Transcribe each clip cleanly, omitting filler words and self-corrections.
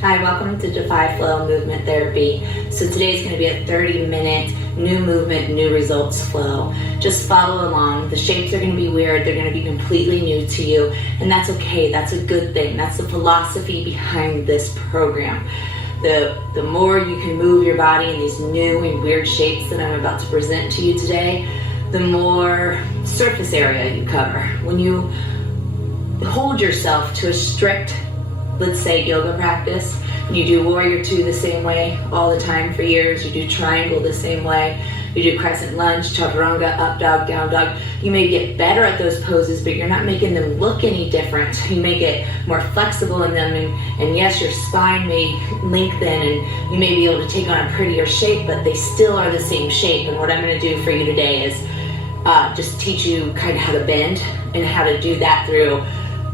Hi, welcome to DEFY FLOW Movement Therapy. So today's going to be a 30-minute new movement, new results flow. Just follow along. The shapes are going to be weird. They're going to be completely new to you, and that's okay. That's a good thing. That's the philosophy behind this program. The more you can move your body in these new and weird shapes that I'm about to present to you today, the more surface area you cover. When you hold yourself to a strict, let's say, yoga practice, you do warrior two the same way all the time for years, you do triangle the same way, you do crescent lunge, chaturanga, up dog, down dog, you may get better at those poses, but you're not making them look any different. You may get more flexible in them, and yes, your spine may lengthen and you may be able to take on a prettier shape, but they still are the same shape. And what I'm going to do for you today is just teach you kind of how to bend and how to do that through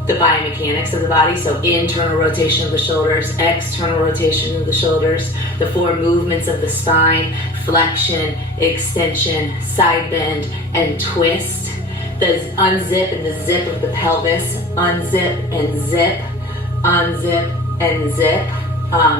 the biomechanics of the body. So internal rotation of the shoulders, external rotation of the shoulders, the four movements of the spine, flexion, extension, side bend, and twist. The unzip and the zip of the pelvis, unzip and zip, unzip and zip.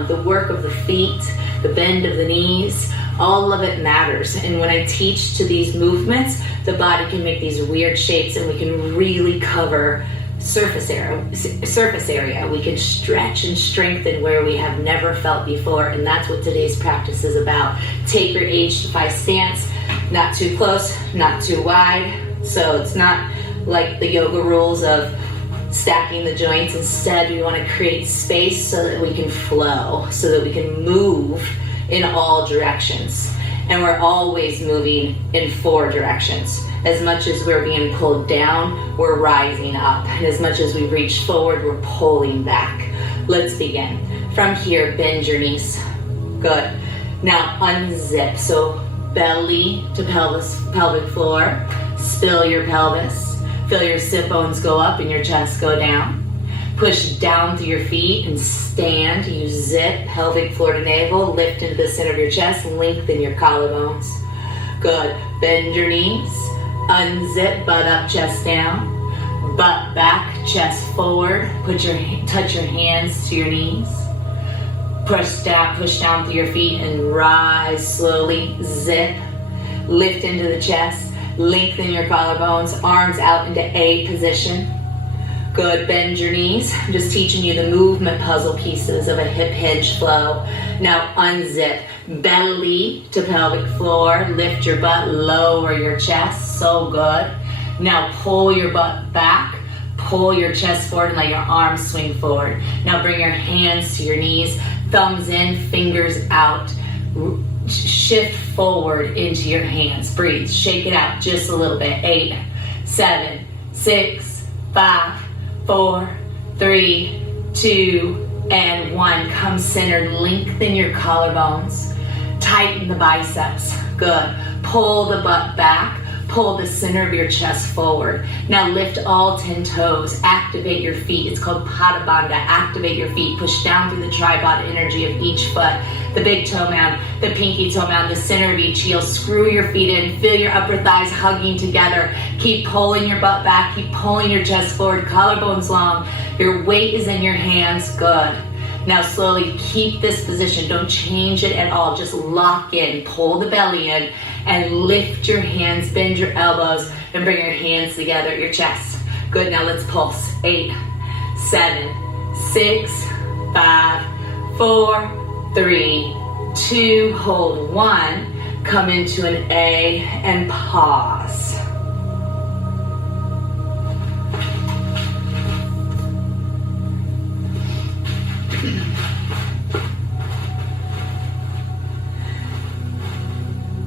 The work of the feet, the bend of the knees, all of it matters. And when I teach to these movements, the body can make these weird shapes and we can really cover surface area. We can stretch and strengthen where we have never felt before, and that's what today's practice is about. Take your H-defy stance, not too close, not too wide. So it's not like the yoga rules of stacking the joints. Instead, we want to create space so that we can flow, so that we can move in all directions. And we're always moving in four directions. As much as we're being pulled down, we're rising up. And as much as we reach forward, we're pulling back. Let's begin. From here, bend your knees. Good. Now unzip. So belly to pelvic floor. Spill your pelvis. Feel your sit bones go up and your chest go down. Push down through your feet and stand. You zip pelvic floor to navel. Lift into the center of your chest. Lengthen your collarbones. Good. Bend your knees. Unzip, butt up, chest down. Butt back, chest forward. Touch your hands to your knees. Push down through your feet and rise slowly. Zip. Lift into the chest. Lengthen your collarbones. Arms out into A position. Good. Bend your knees. I'm just teaching you the movement puzzle pieces of a hip hinge flow. Now unzip. Belly to pelvic floor. Lift your butt. Lower your chest. So good. Now pull your butt back. Pull your chest forward and let your arms swing forward. Now bring your hands to your knees. Thumbs in, fingers out. Shift forward into your hands. Breathe. Shake it out just a little bit. 8, 7, 6, 5, 4, 3, 2, and 1. Come centered. Lengthen your collarbones. Tighten the biceps. Good. Pull the butt back. Pull the center of your chest forward. Now lift all 10 toes. Activate your feet. It's called Pada Bandha. Activate your feet. Push down through the tripod energy of each foot. The big toe mound, the pinky toe mound, the center of each heel. Screw your feet in. Feel your upper thighs hugging together. Keep pulling your butt back. Keep pulling your chest forward. Collarbones long. Your weight is in your hands. Good. Now slowly keep this position. Don't change it at all. Just lock in. Pull the belly in and lift your hands. Bend your elbows and bring your hands together at your chest. Good. Now let's pulse. 8, 7, 6, 5, 4, 3, 2. Hold 1. Come into an A and pause.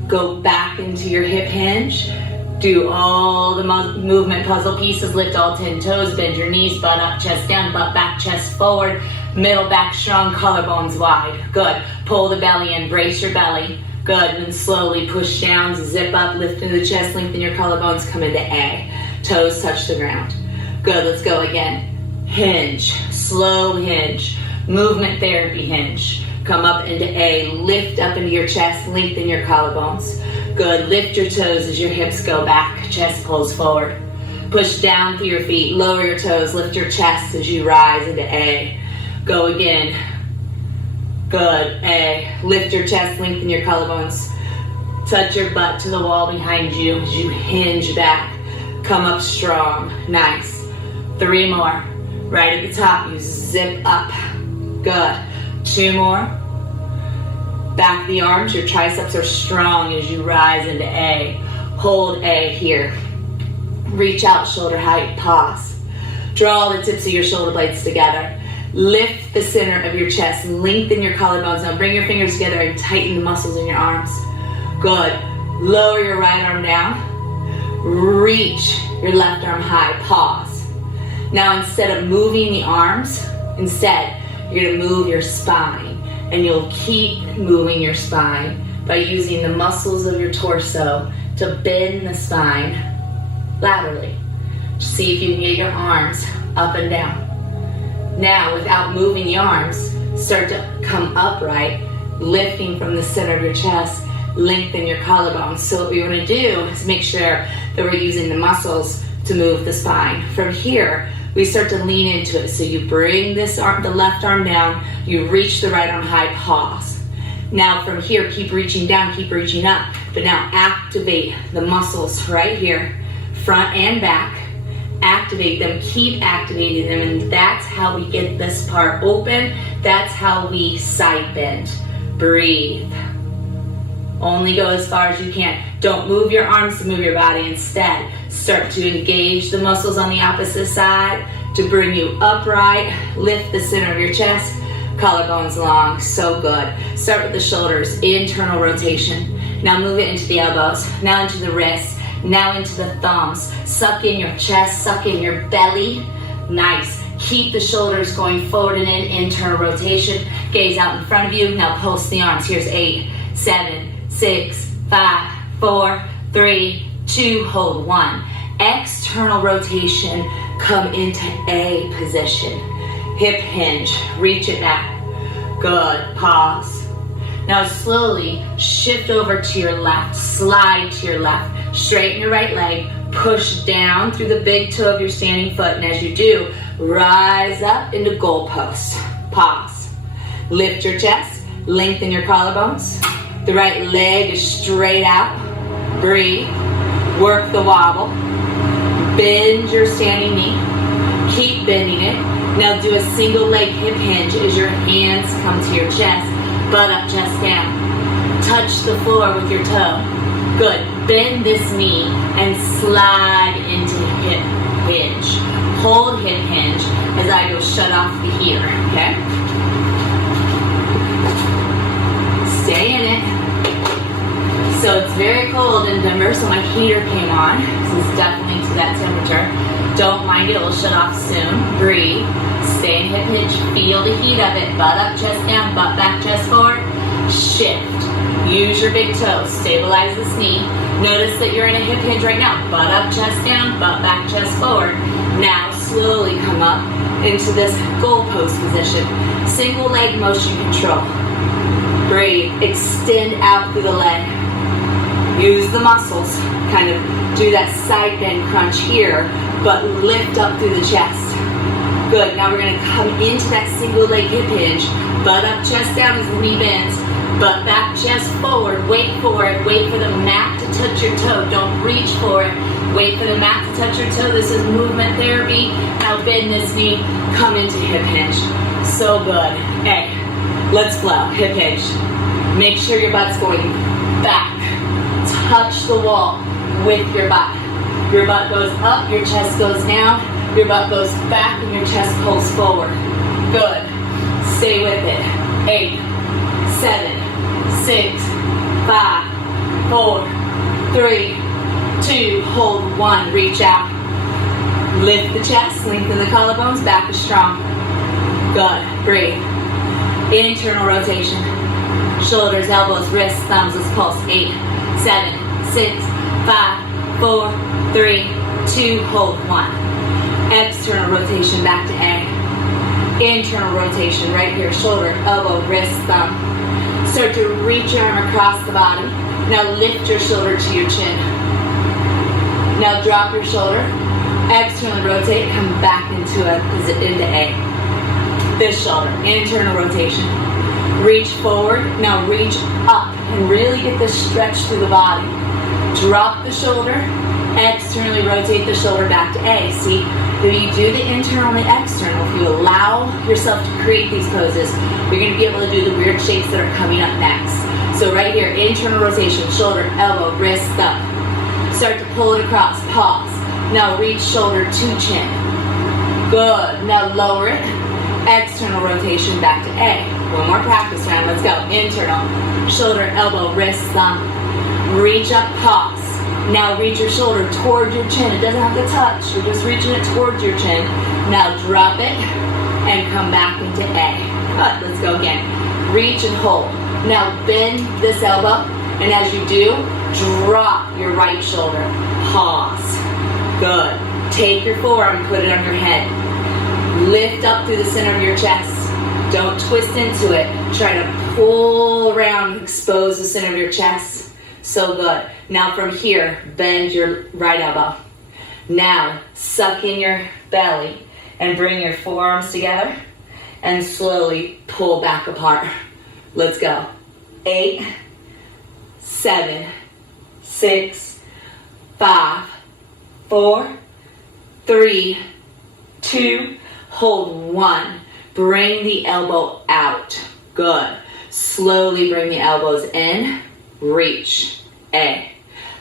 Go back into your hip hinge. Do all the movement puzzle pieces. Lift all 10 toes. Bend your knees. Butt up, chest down. Butt back, chest forward. Middle back strong. Collarbones wide. Good. Pull the belly in. Brace your belly. Good. And then slowly push down. Zip up. Lift into the chest. Lengthen your collarbones. Come into A. Toes touch the ground. Good. Let's go again. Hinge. Slow hinge. Movement therapy hinge. Come up into A, lift up into your chest, lengthen your collarbones. Good, lift your toes as your hips go back, chest pulls forward. Push down through your feet, lower your toes, lift your chest as you rise into A. Go again. Good. A. Lift your chest, lengthen your collarbones. Touch your butt to the wall behind you as you hinge back. Come up strong. Nice. 3 more. Right at the top, you zip up. Good. 2 more. Back of the arms, your triceps are strong as you rise into A. Hold A here. Reach out, shoulder height, pause. Draw the tips of your shoulder blades together. Lift the center of your chest, lengthen your collarbones. Now bring your fingers together and tighten the muscles in your arms. Good. Lower your right arm down. Reach your left arm high, pause. Now instead of moving the arms, instead you're gonna move your spine, and you'll keep moving your spine by using the muscles of your torso to bend the spine laterally. See if you can get your arms up and down. Now, without moving the arms, start to come upright, lifting from the center of your chest, lengthen your collarbones. So what we want to do is make sure that we're using the muscles to move the spine. From here, we start to lean into it. So you bring this arm, the left arm down, you reach the right arm high, pause. Now from here, keep reaching down, keep reaching up, but now activate the muscles right here, front and back. Activate them, keep activating them, and that's how we get this part open. That's how we side bend. Breathe. Only go as far as you can. Don't move your arms to move your body. Instead, start to engage the muscles on the opposite side to bring you upright. Lift the center of your chest, collarbones long. So good. Start with the shoulders, internal rotation. Now move it into the elbows, now into the wrists, now into the thumbs. Suck in your chest, suck in your belly. Nice. Keep the shoulders going forward and in, internal rotation. Gaze out in front of you. Now pulse the arms. Here's 8, 7, 6, 5, 4, 3, 2, hold 1. External rotation, come into A position. Hip hinge, reach it back. Good, pause. Now slowly shift over to your left, slide to your left. Straighten your right leg, push down through the big toe of your standing foot, and as you do, rise up into goalpost. Pause. Lift your chest, lengthen your collarbones. The right leg is straight out. Breathe. Work the wobble. Bend your standing knee. Keep bending it. Now do a single leg hip hinge as your hands come to your chest. Butt up, chest down. Touch the floor with your toe. Good. Bend this knee and slide into hip hinge. Hold hip hinge as I go shut off the heater, okay? Stay in it. So it's very cold in Denver, so my heater came on. This is definitely to that temperature. Don't mind it, will shut off soon. Breathe. Stay in hip hinge. Feel the heat of it. Butt up, chest down, butt back, chest forward. Shift. Use your big toe. Stabilize this knee. Notice that you're in a hip hinge right now. Butt up, chest down, butt back, chest forward. Now slowly come up into this goalpost position. Single leg motion control. Breathe. Extend out through the leg. Use the muscles. Kind of do that side bend crunch here, but lift up through the chest. Good. Now we're going to come into that single leg hip hinge. Butt up, chest down as the knee bends. Butt back, chest forward. Wait for it. Wait for the mat to touch your toe. Don't reach for it. Wait for the mat to touch your toe. This is movement therapy. Now bend this knee. Come into hip hinge. So good. Hey, let's flow. Hip hinge. Make sure your butt's going back. Touch the wall with your butt. Your butt goes up, your chest goes down, your butt goes back, and your chest pulls forward. Good. Stay with it. 8, 7, 6, 5, 4, 3, 2, hold 1, reach out. Lift the chest, lengthen the collarbones, back is strong. Good. Breathe. Internal rotation. Shoulders, elbows, wrists, thumbs. Let's pulse. 8, 7, 6, 5, 4, 3, 2, hold 1. External rotation back to A. Internal rotation right here, shoulder, elbow, wrist, thumb. Start to reach your arm across the body. Now lift your shoulder to your chin. Now drop your shoulder. Externally rotate, come back into A. This shoulder, internal rotation. Reach forward. Now reach up and really get this stretch through the body. Drop the shoulder. Externally rotate the shoulder back to A. See, if you do the internal and the external, if you allow yourself to create these poses, you're going to be able to do the weird shapes that are coming up next. So right here, internal rotation, shoulder, elbow, wrist, thumb. Start to pull it across, pause. Now reach shoulder to chin. Good. Now lower it. External rotation back to A. One more practice round. Let's go. Internal. Shoulder, elbow, wrist, thumb. Reach up, pause. Now reach your shoulder towards your chin. It doesn't have to touch. You're just reaching it towards your chin. Now drop it and come back into A. Good. Let's go again. Reach and hold. Now bend this elbow. And as you do, drop your right shoulder. Pause. Good. Take your forearm, put it on your head. Lift up through the center of your chest. Don't twist into it. Try to pull around, expose the center of your chest. So good. Now from here, bend your right elbow. Now suck in your belly and bring your forearms together and slowly pull back apart. Let's go. 8, 7, 6, 5, 4, 3, 2, hold 1. Bring the elbow out. Good. Slowly bring the elbows in. Reach. A.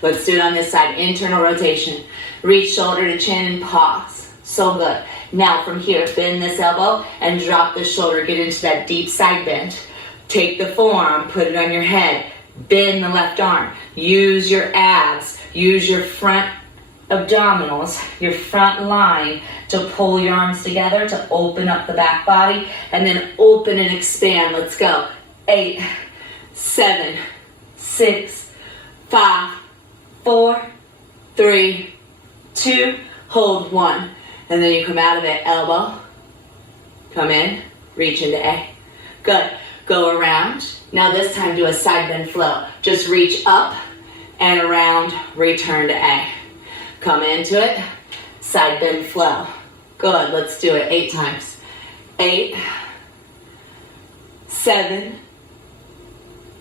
Let's do it on this side. Internal rotation. Reach shoulder to chin and pause. So good. Now from here, bend this elbow and drop the shoulder. Get into that deep side bend. Take the forearm, put it on your head. Bend the left arm. Use your abs. Use your front abdominals, your front line to pull your arms together to open up the back body and then open and expand. Let's go. 8, 7, 6, 5, 4, 3, 2, hold 1. And then you come out of it, elbow, come in, reach into A. Good. Go around. Now this time do a side bend flow. Just reach up and around, return to A. Come into it, side bend flow. Good, let's do it 8 times. 8, 7,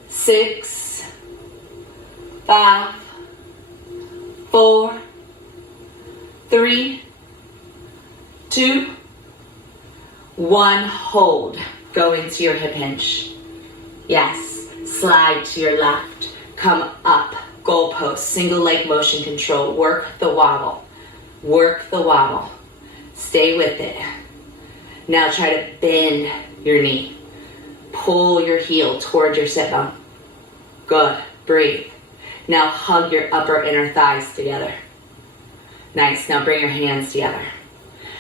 6, 5, 4, 3, 2, 1, hold. Go into your hip hinge. Yes, slide to your left, come up. Goalpost, single leg motion control. Work the wobble. Work the wobble. Stay with it. Now try to bend your knee. Pull your heel towards your sit bone. Good. Breathe. Now hug your upper inner thighs together. Nice. Now bring your hands together.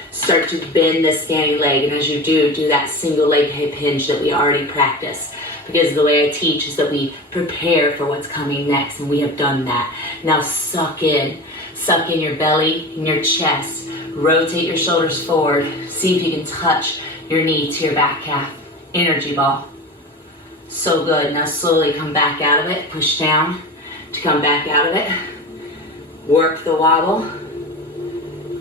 Start to bend the standing leg, and as you do that single leg hip hinge that we already practiced. Because the way I teach is that we prepare for what's coming next, and we have done that. Now suck in your belly and your chest. Rotate your shoulders forward. See if you can touch your knee to your back calf. Energy ball. So good. Now slowly come back out of it. Push down to come back out of it. Work the wobble.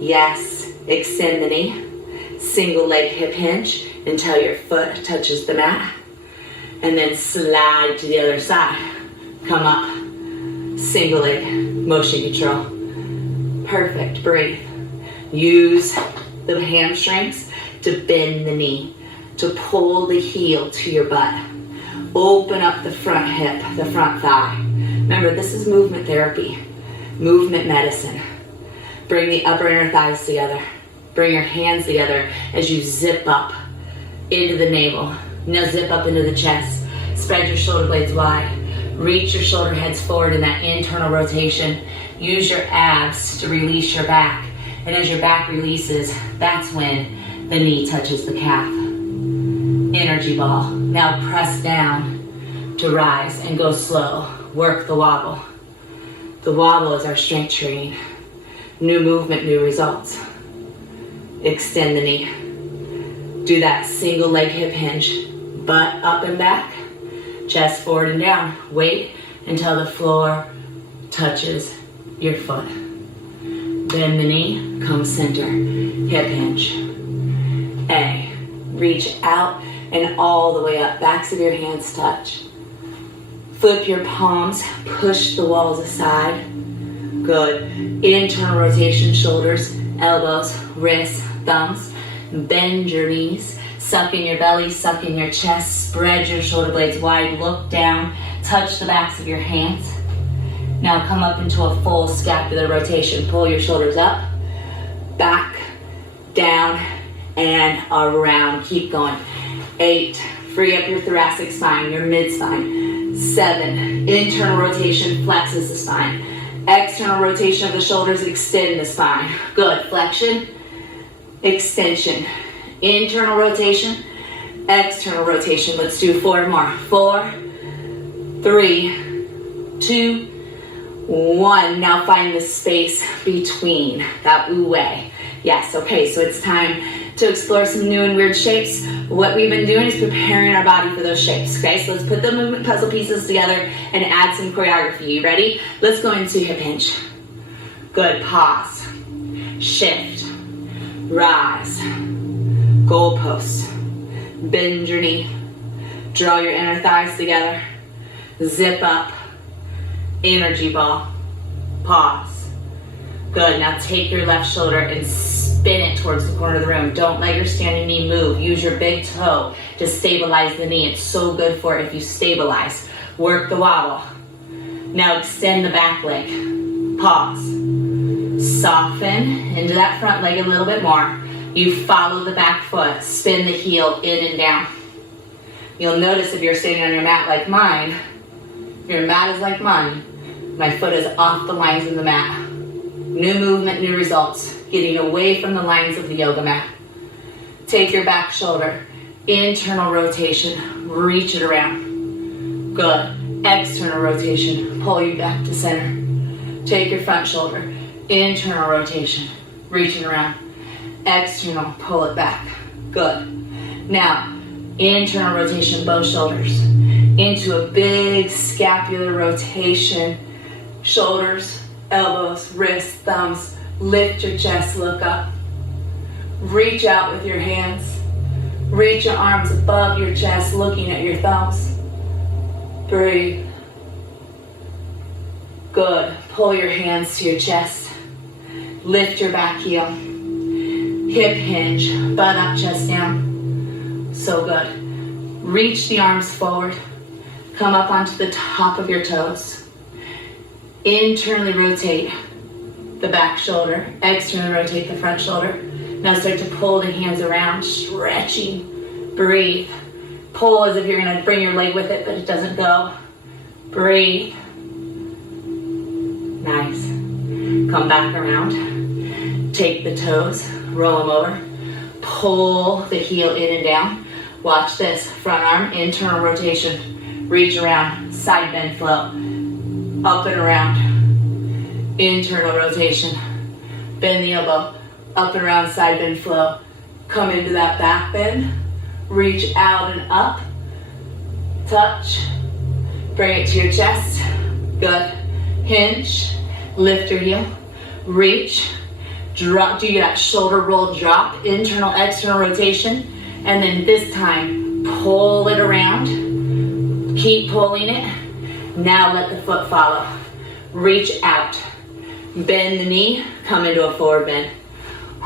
Yes. Extend the knee. Single leg hip hinge until your foot touches the mat. And then slide to the other side. Come up. Single leg motion control. Perfect. Breathe. Use the hamstrings to bend the knee, to pull the heel to your butt. Open up the front hip, the front thigh. Remember, this is movement therapy, movement medicine. Bring the upper inner thighs together. Bring your hands together as you zip up into the navel. Now zip up into the chest. Spread your shoulder blades wide. Reach your shoulder heads forward in that internal rotation. Use your abs to release your back. And as your back releases, that's when the knee touches the calf. Energy ball. Now press down to rise and go slow. Work the wobble. The wobble is our strength training. New movement, new results. Extend the knee. Do that single leg hip hinge. Butt up and back. Chest forward and down. Wait until the floor touches your foot. Bend the knee, come center. Hip hinge. A. Reach out and all the way up. Backs of your hands touch. Flip your palms, push the walls aside. Good. Internal rotation, shoulders, elbows, wrists, thumbs. Bend your knees. Suck in your belly, suck in your chest. Spread your shoulder blades wide. Look down. Touch the backs of your hands. Now come up into a full scapular rotation. Pull your shoulders up, back, down, and around. Keep going. 8. Free up your thoracic spine, your mid-spine. 7. Internal rotation flexes the spine. External rotation of the shoulders, extend the spine. Good. Flexion, extension. Internal rotation, external rotation. Let's do 4 more. 4, 3, 2, 1. Now find the space between that wu-wei. Yes, okay, so it's time to explore some new and weird shapes. What we've been doing is preparing our body for those shapes, okay? So let's put the movement puzzle pieces together and add some choreography. You ready? Let's go into hip hinge. Good, pause. Shift. Rise. Goalpost. Bend your knee. Draw your inner thighs together. Zip up. Energy ball. Pause. Good, now take your left shoulder and spin it towards the corner of the room. Don't let your standing knee move. Use your big toe to stabilize the knee. It's so good for it if you stabilize. Work the wobble. Now extend the back leg. Pause. Soften into that front leg a little bit more. You follow the back foot. Spin the heel in and down. You'll notice if you're standing on your mat like mine, your mat is like mine, my foot is off the lines of the mat. New movement, new results. Getting away from the lines of the yoga mat. Take your back shoulder. Internal rotation. Reach it around. Good. External rotation. Pull you back to center. Take your front shoulder. Internal rotation. Reaching around. External. Pull it back. Good. Now, internal rotation, both shoulders. Into a big scapular rotation. Shoulders, elbows, wrists, thumbs. Lift your chest, look up. Reach out with your hands. Reach your arms above your chest, looking at your thumbs. Breathe. Good. Pull your hands to your chest. Lift your back heel. Hip hinge, butt up, chest down. So good. Reach the arms forward. Come up onto the top of your toes. Internally rotate the back shoulder. Externally rotate the front shoulder. Now start to pull the hands around, stretching. Breathe. Pull as if you're going to bring your leg with it, but it doesn't go. Breathe. Nice. Come back around. Take the toes, roll them over. Pull the heel in and down. Watch this. Front arm, internal rotation. Reach around, side bend flow. Up and around. Internal rotation. Bend the elbow. Up and around, side bend flow. Come into that back bend. Reach out and up. Touch. Bring it to your chest. Good. Hinge. Lift your heel. Reach. Drop. Do that shoulder roll drop. Internal, external rotation. And then this time, pull it around. Keep pulling it. Now let the foot follow. Reach out. Bend the knee. Come into a forward bend.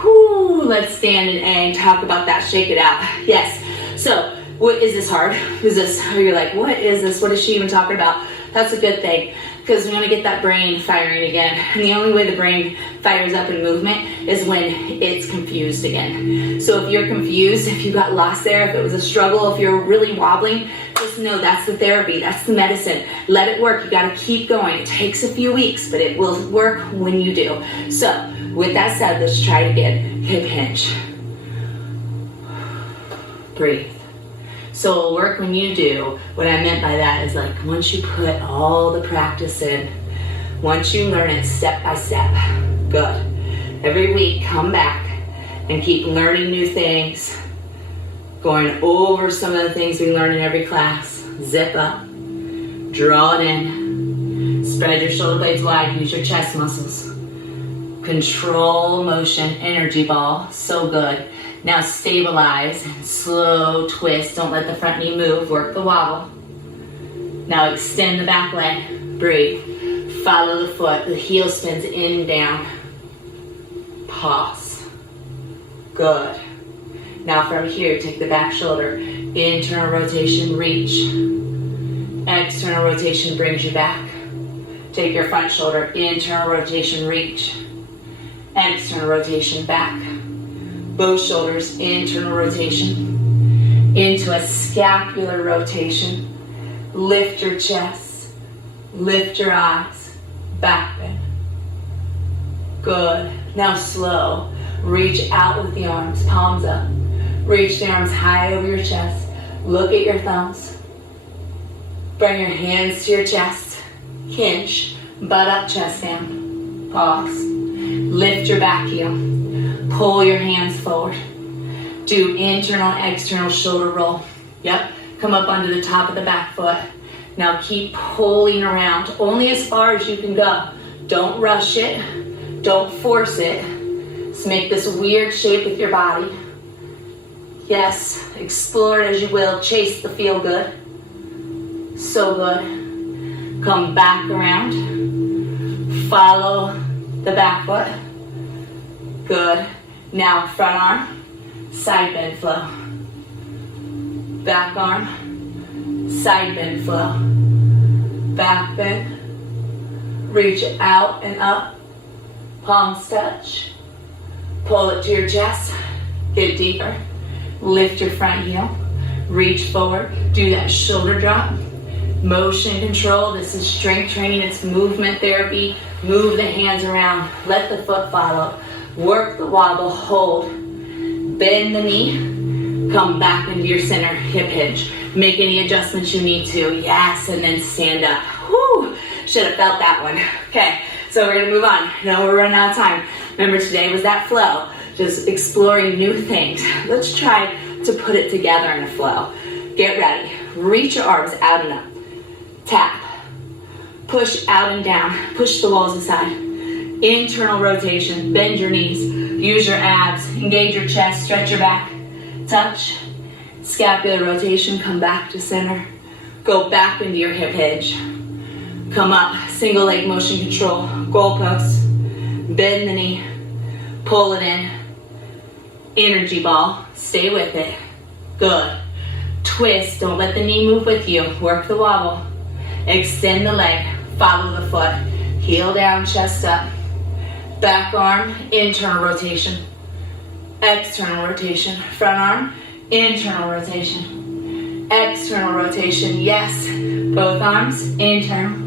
Whoo, let's stand and talk about that. Shake it out. Yes. So, what is this hard? Is this, you're like, what is this? What is she even talking about? That's a good thing, because we want to get that brain firing again. And the only way the brain fires up in movement is when it's confused again. So if you're confused, if you got lost there, if it was a struggle, if you're really wobbling, just know that's the therapy, that's the medicine. Let it work. You got to keep going. It takes a few weeks, but it will work when you do. So with that said, let's try it again. Hip hinge. Breathe. So it'll work when you do. What I meant by that is, like, once you put all the practice in, once you learn it step by step. Good. Every week, come back and keep learning new things, going over some of the things we learn in every class. Zip up, draw it in, spread your shoulder blades wide, use your chest muscles. Control motion, energy ball, so good. Now stabilize, slow twist. Don't let the front knee move, work the wobble. Now extend the back leg, breathe. Follow the foot, the heel spins in and down. Pause. Good. Now from here, take the back shoulder. Internal rotation, reach. External rotation brings you back. Take your front shoulder, internal rotation, reach. External rotation, back. Both shoulders, internal rotation. Into a scapular rotation. Lift your chest. Lift your eyes. Back bend. Good. Now slow. Reach out with the arms, palms up. Reach the arms high over your chest. Look at your thumbs. Bring your hands to your chest. Hinge. Butt up, chest down. Pause. Lift your back heel. Pull your hands forward. Do internal and external shoulder roll. Yep. Come up onto the top of the back foot. Now keep pulling around, only as far as you can go. Don't rush it. Don't force it. Just make this weird shape with your body. Yes, explore it as you will. Chase the feel good. So good. Come back around. Follow the back foot. Good. Now front arm, side bend flow. Back arm, side bend flow. Back bend. Reach out and up. Palms touch. Pull it to your chest. Get deeper. Lift your front heel. Reach forward. Do that shoulder drop. Motion control. This is strength training. It's movement therapy. Move the hands around. Let the foot follow. Work the wobble. Hold. Bend the knee. Come back into your center. Hip hinge. Make any adjustments you need to. Yes, and then stand up. Whew. Should have felt that one. Okay, so we're gonna move on. No, we're running out of time. Remember, today was that flow. Just exploring new things. Let's try to put it together in a flow. Get ready. Reach your arms out and up. Tap. Push out and down. Push the walls aside. Internal rotation. Bend your knees. Use your abs. Engage your chest. Stretch your back. Touch. Scapular rotation. Come back to center. Go back into your hip hinge. Come up. Single leg motion control. Goalposts. Bend the knee. Pull it in. Energy ball. Stay with it. Good. Twist. Don't let the knee move with you. Work the wobble. Extend the leg. Follow the foot. Heel down, chest up. Back arm, internal rotation. External rotation. Front arm, internal rotation. External rotation. Yes. Both arms, internal.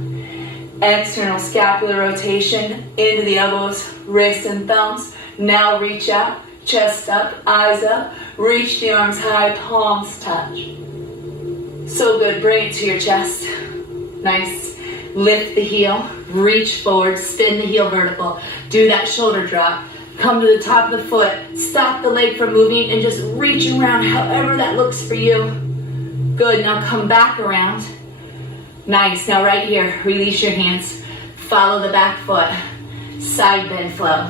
External scapular rotation into the elbows, wrists, and thumbs. Now reach out, chest up, eyes up. Reach the arms high, palms touch. So good. Bring it to your chest. Nice. Lift the heel, reach forward, spin the heel vertical. Do that shoulder drop. Come to the top of the foot. Stop the leg from moving and just reach around however that looks for you. Good. Now come back around. Nice. Now right here, release your hands. Follow the back foot. Side bend flow.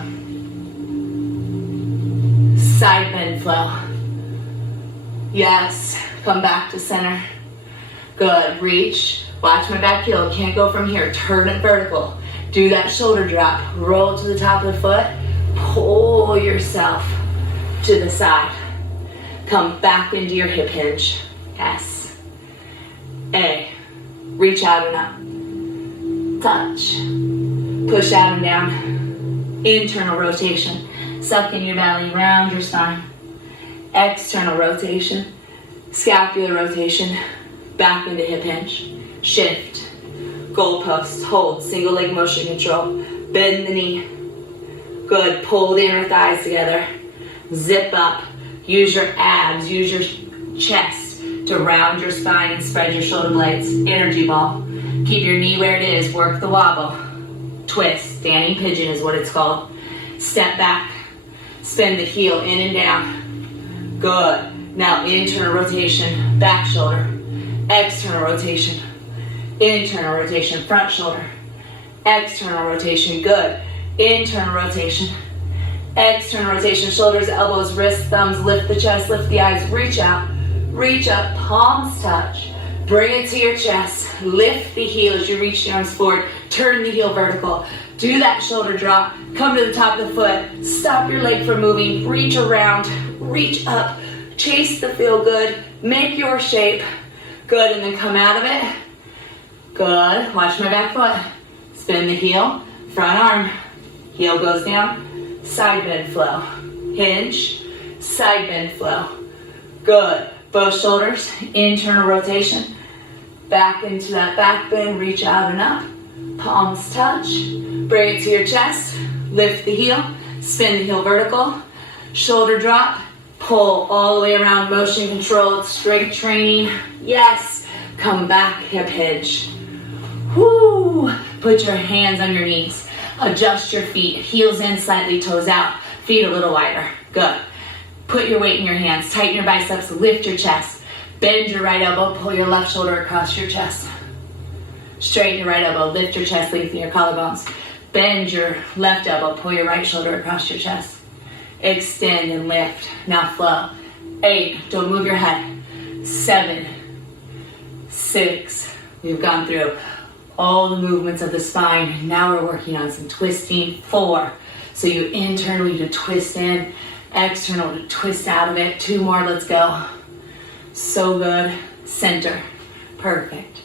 Side bend flow. Yes. Come back to center. Good. Reach. Watch my back heel. Can't go from here. Turn it vertical. Do that shoulder drop. Roll to the top of the foot. Pull yourself to the side. Come back into your hip hinge. Yes. A. Reach out and up. Touch. Push out and down. Internal rotation. Suck in your belly. Round your spine. External rotation. Scapular rotation. Back into hip hinge. Shift. Goalpost. Hold. Single leg motion control. Bend the knee. Good. Pull the inner thighs together. Zip up. Use your abs. Use your chest to round your spine and spread your shoulder blades. Energy ball. Keep your knee where it is. Work the wobble. Twist. Standing pigeon is what it's called. Step back. Spin the heel in and down. Good. Now internal rotation. Back shoulder. External rotation. Internal rotation. Front shoulder. External rotation. Good. Internal rotation. External rotation, shoulders, elbows, wrists, thumbs, lift the chest, lift the eyes, reach out, reach up, palms touch. Bring it to your chest, lift the heel as you reach the arms forward, turn the heel vertical. Do that shoulder drop, come to the top of the foot, stop your leg from moving, reach around, reach up, chase the feel good, make your shape. Good, and then come out of it. Good, watch my back foot. Spin the heel, front arm, heel goes down, side bend flow. Hinge, side bend flow. Good, both shoulders, internal rotation. Back into that back bend, reach out and up. Palms touch, bring it to your chest, lift the heel, spin the heel vertical, shoulder drop, pull all the way around, motion control, it's strength training. Yes, come back, hip hinge. Whoo, put your hands on your knees, adjust your feet, heels in slightly, toes out, feet a little wider. Good. Put your weight in your hands, tighten your biceps, lift your chest, bend your right elbow, pull your left shoulder across your chest. Straighten your right elbow, lift your chest, lengthen your collarbones. Bend your left elbow, pull your right shoulder across your chest. Extend and lift. Now flow. 8, don't move your head. 7, 6, we've gone through all the movements of the spine. Now we're working on some twisting. 4, so you internally to twist in, external to twist out of it. 2 more, let's go. So good. Center. Perfect.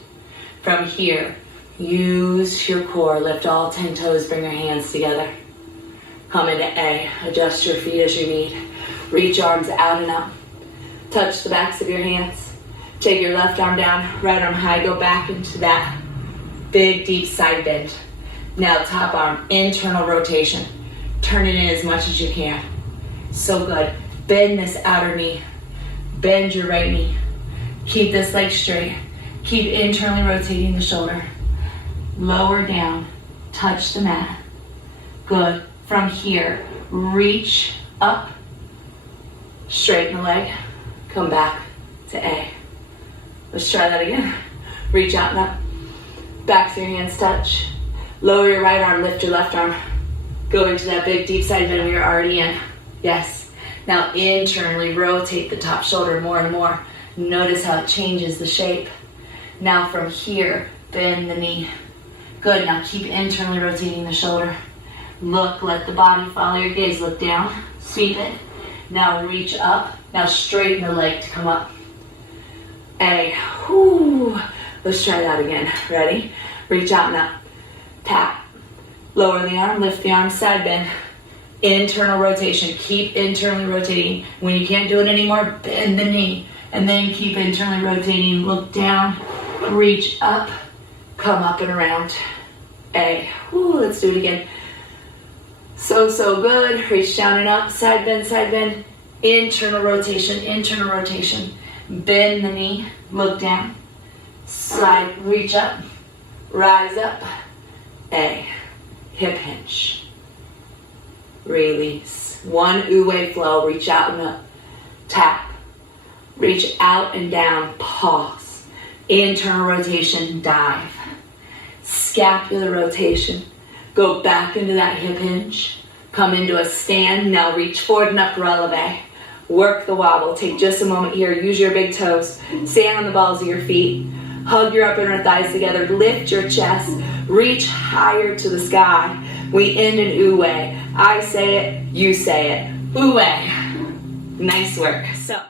From here, use your core, lift all 10 toes, bring your hands together. Come into A, adjust your feet as you need. Reach arms out and up. Touch the backs of your hands. Take your left arm down, right arm high, go back into that big deep side bend. Now top arm, internal rotation. Turn it in as much as you can. So good. Bend this outer knee. Bend your right knee. Keep this leg straight. Keep internally rotating the shoulder. Lower down, touch the mat. Good. From here, reach up, straighten the leg, come back to A. Let's try that again. Reach out and up. Backs of your hands touch. Lower your right arm, lift your left arm. Go into that big deep side bend we are already in. Yes. Now internally rotate the top shoulder more and more. Notice how it changes the shape. Now from here, bend the knee. Good, now keep internally rotating the shoulder. Look, let the body follow your gaze. Look down, sweep it. Now reach up. Now straighten the leg to come up. A, whoo. Let's try that again. Ready? Reach out and up. Tap. Lower the arm, lift the arm, side bend. Internal rotation, keep internally rotating. When you can't do it anymore, bend the knee. And then keep internally rotating. Look down, reach up, come up and around. A, whoo, let's do it again. So good. Reach down and up, side bend, internal rotation, bend the knee, look down, slide, reach up, rise up, A, hip hinge, release. 1 wu flow, reach out and up, tap, reach out and down, pause, internal rotation, dive, scapular rotation. Go back into that hip hinge. Come into a stand. Now reach forward and up, releve. Work the wobble. Take just a moment here. Use your big toes. Stand on the balls of your feet. Hug your upper inner thighs together. Lift your chest. Reach higher to the sky. We end in wu. I say it, you say it. Wu. Nice work. So.